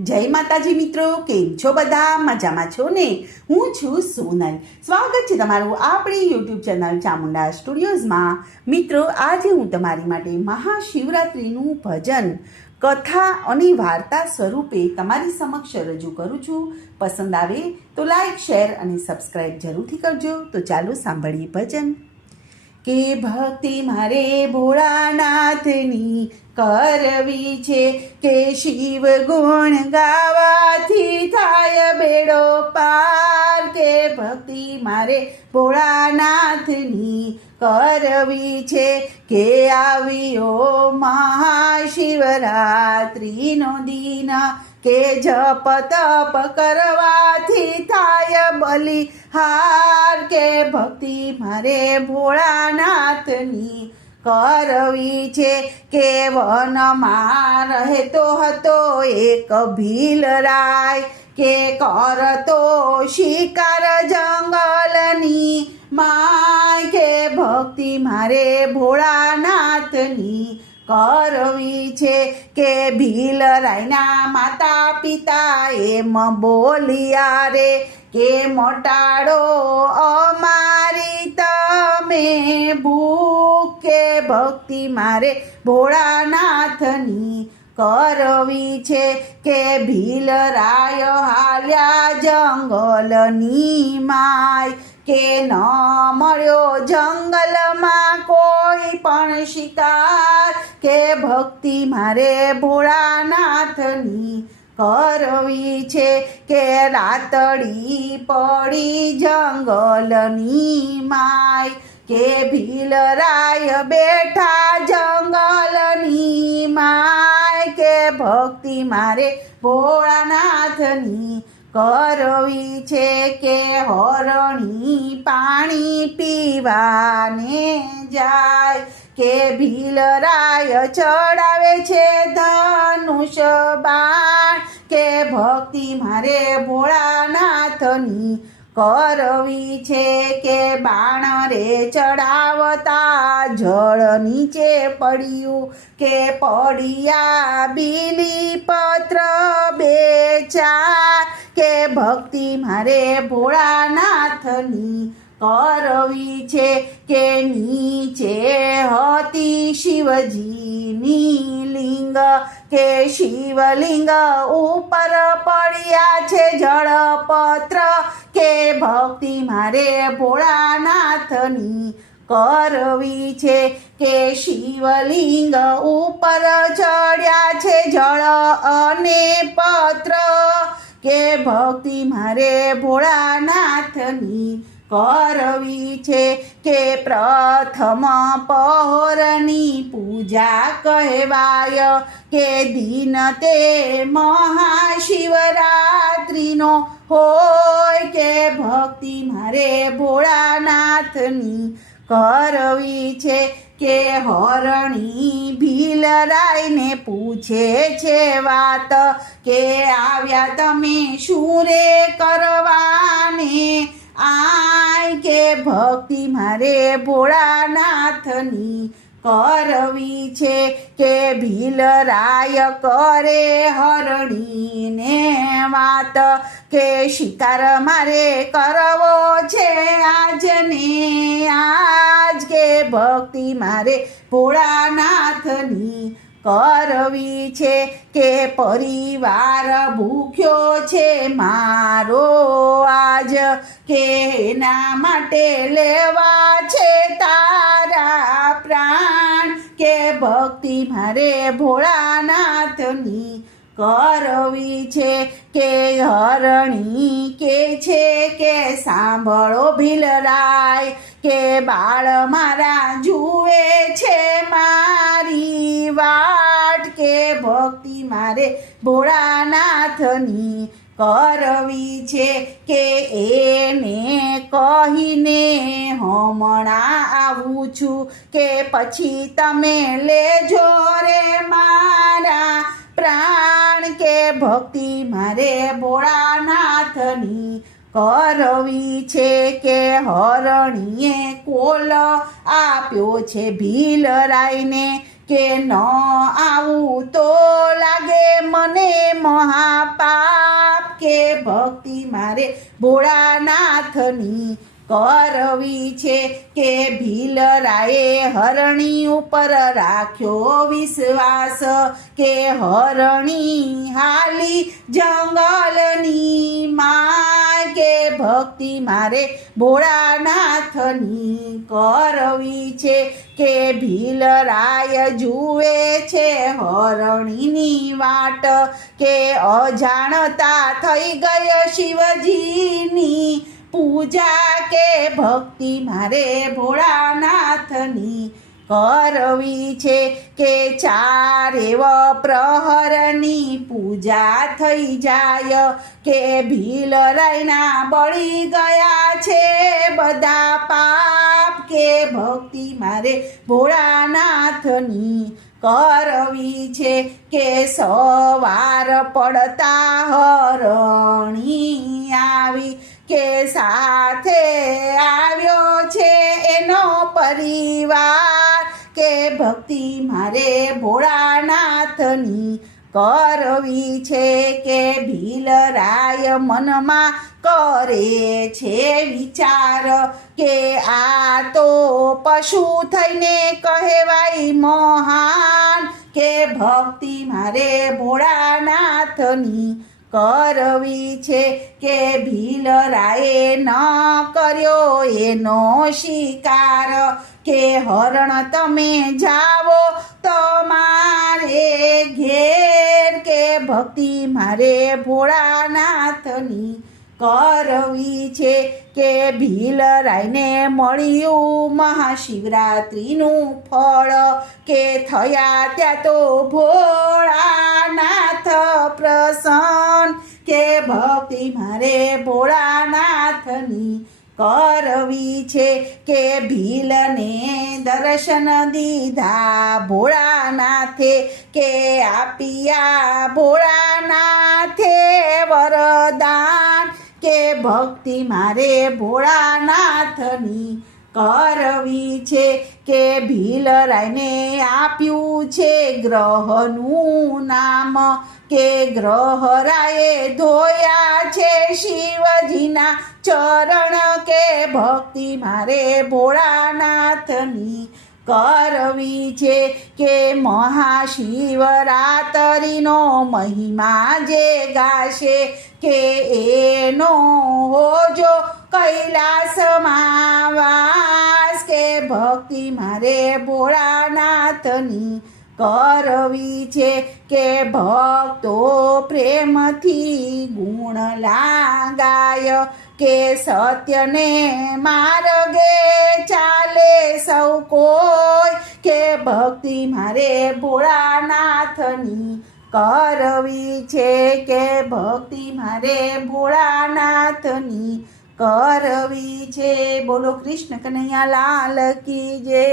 જય માતાજી મિત્રો, કેમ છો બધા? મજામાં છો ને? હું છું સોનલ. સ્વાગત છે તમારું આપણી યુટ્યુબ ચેનલ ચામુંડા સ્ટુડિયોઝમાં. મિત્રો, આજે હું તમારી માટે મહાશિવરાત્રિનું ભજન, કથા અને વાર્તા સ્વરૂપે તમારી સમક્ષ રજૂ કરું છું. પસંદ આવે તો લાઈક, શેર અને સબસ્ક્રાઈબ જરૂરથી કરજો. તો ચાલો સાંભળીએ ભજન. કે ભક્તિ મારે ભોળાનાથની કરવી છે, કે શિવ ગુણ ગાવાથી થાય બેડો પાર. કે ભક્તિ મારે ભોળાનાથની કરવી છે, કે આવ્યો મહાશિવરાત્રિનો દિન. કે જપ તપ કરવાથી થાય બલિહાર. કે ભક્તિ મારે ભોળાનાથની કરવી છે, કે વનમાં રહેતો હતો એક ભીલરાય. કે કરતો શિકાર જંગલની માય. કે ભક્તિ મારે ભોળાનાથની કરવી છે, કે ભીલરાયના માતા પિતા એમ બોલ્યા રે, કે મોટાડો અમારી તમે ભૂખ. કે ભક્તિ મારે ભોળાનાથની કરવી છે, કે ભીલરાય હાલ્યા જંગલની માય. કે ન મળ્યો જંગલમાં કોઈ પણ શિકાર. કે ભક્તિ મારે ભોળાનાથની કરવી છે, કે રાતડી પડી જંગલની માય. કે ભીલરાય બેઠા જંગલની માય. કે ભક્તિ મારે ભોળાનાથની કરવી છે, કે હરણી પાણી પીવાને જાય. કે ભીલરાય ચડાવે છે ધનુષ બાણ. કે ભક્તિ મારે ભોળાનાથની કરવી છે, કે બાણ રે ચડાવતા જળ નીચે પડ્યું. કે પડ્યા બીલી પત્ર બે ચાર. કે ભક્તિ મારે ભોળાનાથની કરવી છે, કે નીચે હતી શિવજીની લિંગ. કે શિવલિંગ ઉપર પડ્યા છે જળપત્ર. કે ભક્તિ મારે ભોળાનાથની કરવી છે, કે શિવલિંગ ઉપર ચડ્યા છે જળ અને પત્ર. કે ભક્તિ મારે ભોળાનાથની કરવી છે, કે પ્રથમ પહોરની પૂજા કહેવાય. કે દિન તે મહાશિવરાત્રિનો હોય. કે ભક્તિ મારે ભોળાનાથની કરવી છે, કે હરણી ભીલરાયને પૂછે છે વાત. કે આવ્યા તમે શું રે કરવાને આય. કે ભક્તિ મારે ભોળાનાથની કરવી છે, કે ભીલરાય કરે હરણીને વાત. કે શિકાર મારે કરવો છે આજને આજ. કે ભક્તિ મારે ભોળાનાથની કરવી છે, કે પરિવાર ભૂખ્યો છે મારો આજ. કે એના માટે લેવા છે તારા પ્રાણ. કે ભક્તિ મારે ભોળાનાથની કરવી છે, કે હરણી કે છે કે સાંભળો ભીલરાય. કે બાળ મારા જુએ છે મારી વાટ. કે ભક્તિ મારે ભોળાનાથની કરવી છે, કે એને કહીને હમણાં આવું છું. કે પછી તમે લેજો રે મારા પ્રાણ. કે ભક્તિ મારે ભોળાનાથની કરવી છે, કે હરણીએ કોલ આપ્યો છે ભીલરાયને. કે ન આવું તો લાગે મને મહાપાપ, કે ભક્તિ મારે ભોળાનાથની કરવી છે, કે ભીલરાએ હરણી ઉપર રાખ્યો વિશ્વાસ, કે હરણી હાલી જંગલની માં, કે ભક્તિ મારે ભોળાનાથની કરવી છે, કે ભીલરાય જુએ છે હરણીની વાટ, કે અજાણતા થઈ ગય શિવજીની પૂજા, કે ભક્તિ મારે ભોળાનાથની કરવી છે, કે ચારેવ પ્રહરની પૂજા થઈ જાય, કે ભીલરાયના બળી ગયા છે બધા પાપ, કે ભક્તિ મારે ભોળાનાથની કરવી છે, કે સવાર પડતા હરણી આવી, કે સાથે આવ્યો છે એનો પરિવાર, કે ભક્તિ મારે ભોળાનાથની કરવી છે, કે ભીલરાય મનમાં કરે છે વિચાર, કે આ તો પશુ થઈને કહેવાય મહાન, કે ભક્તિ મારે ભોળાનાથની કરવી છે, કે ભીલરાએ ન કર્યો એનો શિકાર, કે હરણ તમે જાવો તમારે ઘેર, કે ભક્તિ મારે ભોળાનાથની કરવી છે, કે ભીલરાયને મળ્યું મહાશિવરાત્રિનું ફળ, કે થયા ત્યાં તો ભોળાનાથ પ્રસન્ન, કે ભક્તિ મારે ભોળાનાથની કરવી છે, કે ભીલને દર્શન દીધા ભોળાનાથે, કે આપ્યા ભોળાનાથે વરદાન, કે ભક્તિ મારે ભોળાનાથની કરવી છે, કે ભીલરાયને આપ્યું છે ગ્રહનું નામ, કે ગ્રહરાએ ધોયા છે શિવજીના ચરણ, કે ભક્તિ મારે ભોળાનાથની કરવી છે, કે મહાશિવરાત્રિનો મહિમા જે ગાશે, કે એનો હોજો કૈલાસમાં વાસ, કે ભક્તિ મારે ભોળાનાથની કરવી છે, કે ભક્તો પ્રેમથી ગુણ લાગાય, કે સત્યને માર્ગે ચાલે સૌ કોઈ, કે ભક્તિ મારે ભોળાનાથની કરવી છે, કે ભક્તિ મારે ભોળાનાથની કરવી છે. બોલો કૃષ્ણ કનૈયા લાલ કી જય.